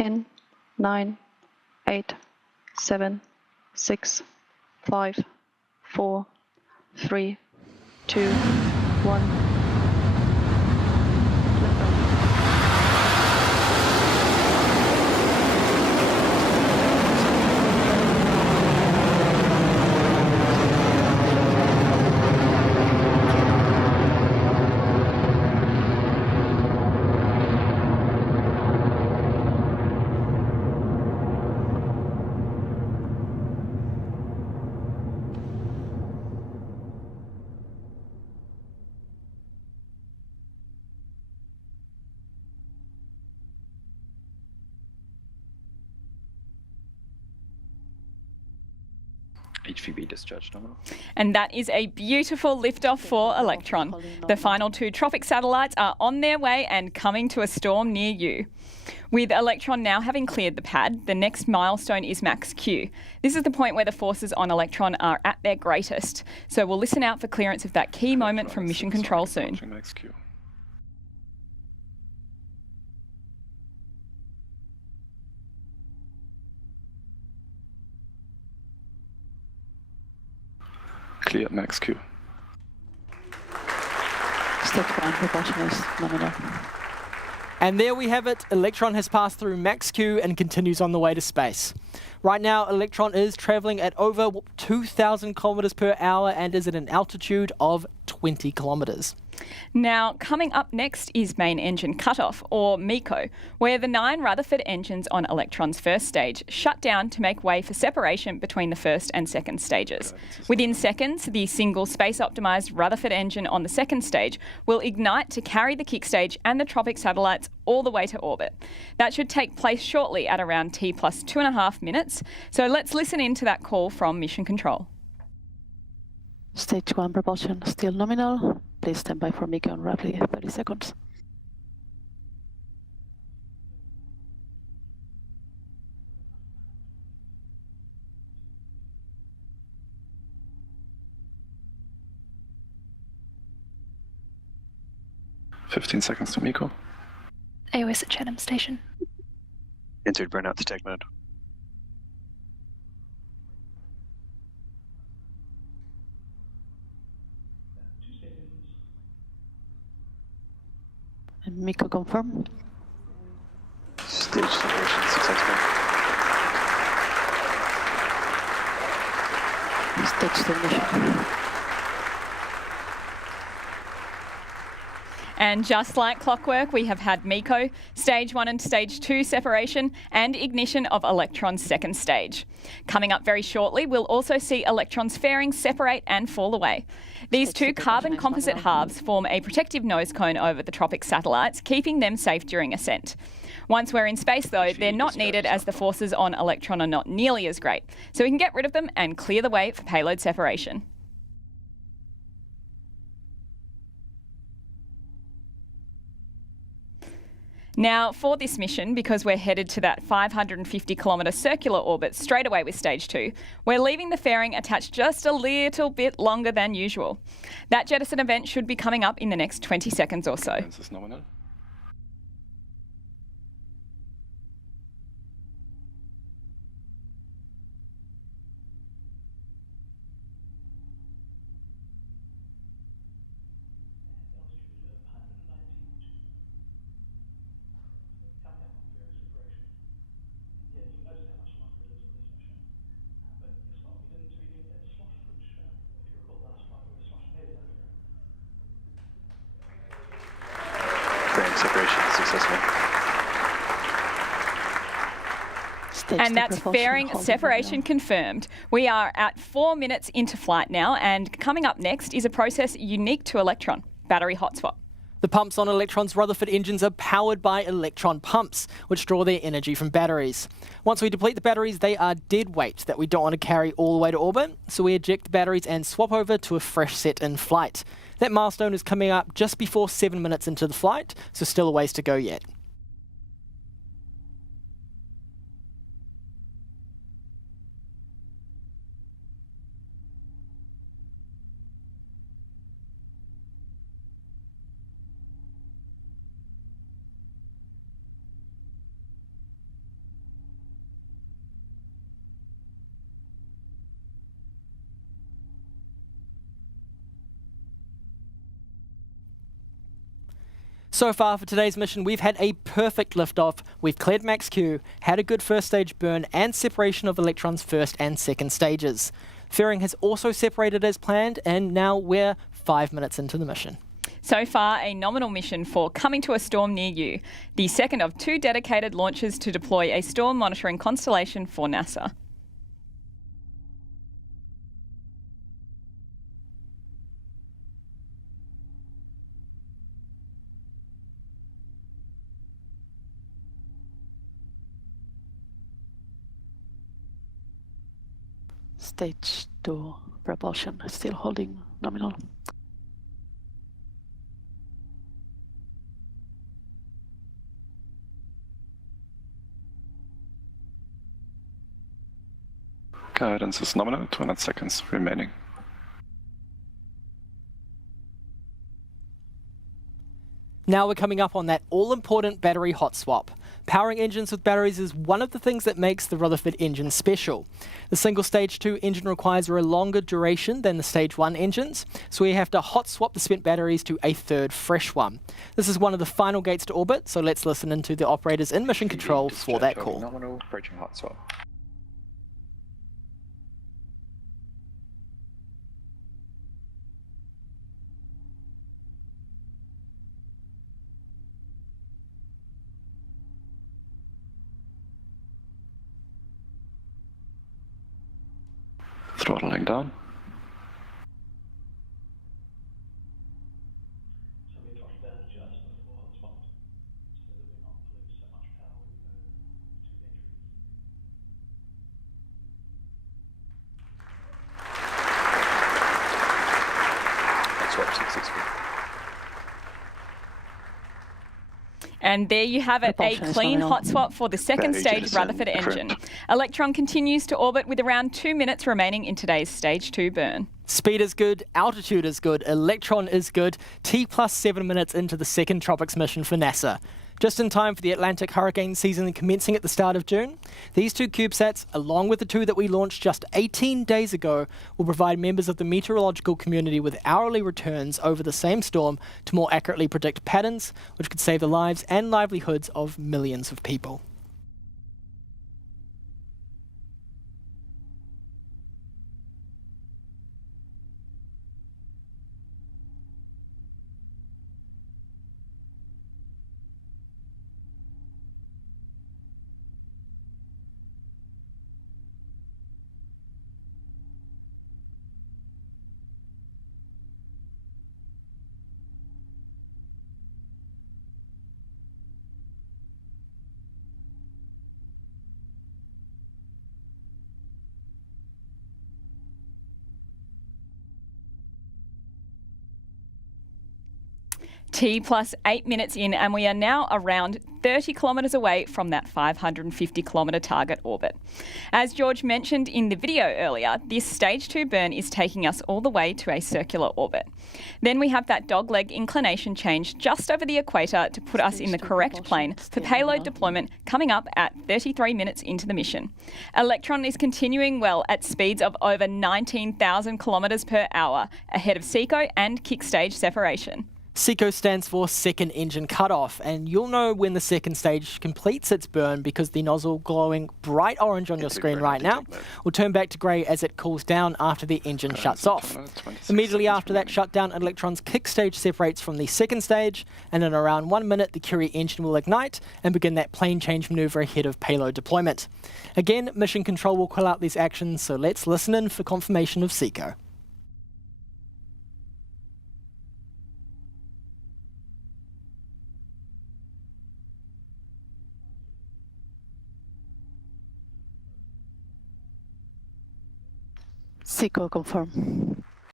10, 9, 8, 7, 6, 5, 4, 3, 2, 1. HVB discharge nominal. And that is a beautiful liftoff for Electron. The final 2 TROPICS satellites are on their way and coming to a storm near you. With Electron now having cleared the pad, the next milestone is max Q. This is the point where the forces on Electron are at their greatest. So we'll listen out for clearance of that key moment from Mission Control soon. Max Q. Clear max Q. Stage 1 propulsion is nominal. And there we have it. Electron has passed through max Q and continues on the way to space. Right now, Electron is traveling at over 2,000 kilometers per hour and is at an altitude of 20 kilometers. Now, coming up next is main engine cutoff, or MECO, where the 9 Rutherford engines on Electron's first stage shut down to make way for separation between the first and second stages. Within seconds, the single space-optimised Rutherford engine on the second stage will ignite to carry the kickstage and the TROPICS satellites all the way to orbit. That should take place shortly at around T plus 2.5 minutes. So let's listen in to that call from Mission Control. Stage 1 propulsion still nominal. Please stand by for MECO in roughly 30 seconds. $15 seconds to MECO. AOS at Chatham Station. Entered burnout detect mode. And MECO confirmed. Stage separation successful. Stage 2 ignition. And just like clockwork, we have had MECO, Stage 1 and Stage 2 separation and ignition of Electron's second stage. Coming up very shortly, we'll also see Electron's fairings separate and fall away. These 2 carbon composite halves form a protective nose cone over the TROPICS satellites, keeping them safe during ascent. Once we're in space, though, they're not needed as the forces on Electron are not nearly as great. So we can get rid of them and clear the way for payload separation. Now, for this mission, because we're headed to that 550-kilometre circular orbit straight away with Stage 2, we're leaving the fairing attached just a little bit longer than usual. That jettison event should be coming up in the next 20 seconds or so. This is nominal. Fairing separation successful. And that's fairing separation confirmed. We are at 4 minutes into flight now, and coming up next is a process unique to Electron, battery hot swap. The pumps on Electron's Rutherford engines are powered by electron pumps, which draw their energy from batteries. Once we deplete the batteries, they are dead weight that we don't want to carry all the way to orbit, so we eject the batteries and swap over to a fresh set in flight. That milestone is coming up just before 7 minutes into the flight, so still a ways to go yet. So far for today's mission, we've had a perfect liftoff. We've cleared max Q, had a good first stage burn, and separation of Electron's first and second stages. Fairing has also separated as planned, and now we're 5 minutes into the mission. So far, a nominal mission for Coming to a Storm Near You, the second of 2 dedicated launches to deploy a storm monitoring constellation for NASA. Stage 2 propulsion still holding nominal. Guidance is nominal, 200 seconds remaining. Now we're coming up on that all-important battery hot swap. Powering engines with batteries is one of the things that makes the Rutherford engine special. The single stage 2 engine requires a longer duration than the stage 1 engines, so we have to hot swap the spent batteries to a third fresh one. This is one of the final gates to orbit, so let's listen into the operators in mission control for that call. Nominal, approaching hot swap. Throttling down. Swap successful. And there you have it, a Propulsion is clean nominal. hot swap for the second Very stage jettison, Rutherford engine. correct. Electron continues to orbit with around 2 minutes remaining in today's stage 2 burn. Speed is good, altitude is good, Electron is good, T plus 7 minutes into the second TROPICS mission for NASA. Just in time for the Atlantic hurricane season commencing at the start of June, these 2 CubeSats, along with the 2 that we launched just 18 days ago, will provide members of the meteorological community with hourly returns over the same storm to more accurately predict patterns, which could save the lives and livelihoods of millions of people. T plus 8 minutes in, and we are now around 30 kilometres away from that 550 kilometre target orbit. As George mentioned in the video earlier, this stage 2 burn is taking us all the way to a circular orbit. Then we have that dogleg inclination change just over the equator to put us in the correct plane for payload deployment coming up at 33 minutes into the mission. Electron is continuing well at speeds of over 19,000 kilometres per hour, ahead of SECO and kickstage separation. SECO stands for second engine cutoff, and you'll know when the second stage completes its burn because the nozzle glowing bright orange on your screen right now will turn back to grey as it cools down after the engine shuts off. Immediately after that shutdown, Electron's kickstage separates from the second stage, and in around 1 minute the Curie engine will ignite and begin that plane change manoeuvre ahead of payload deployment. Again, mission control will call out these actions, so let's listen in for confirmation of SECO. SECO confirm.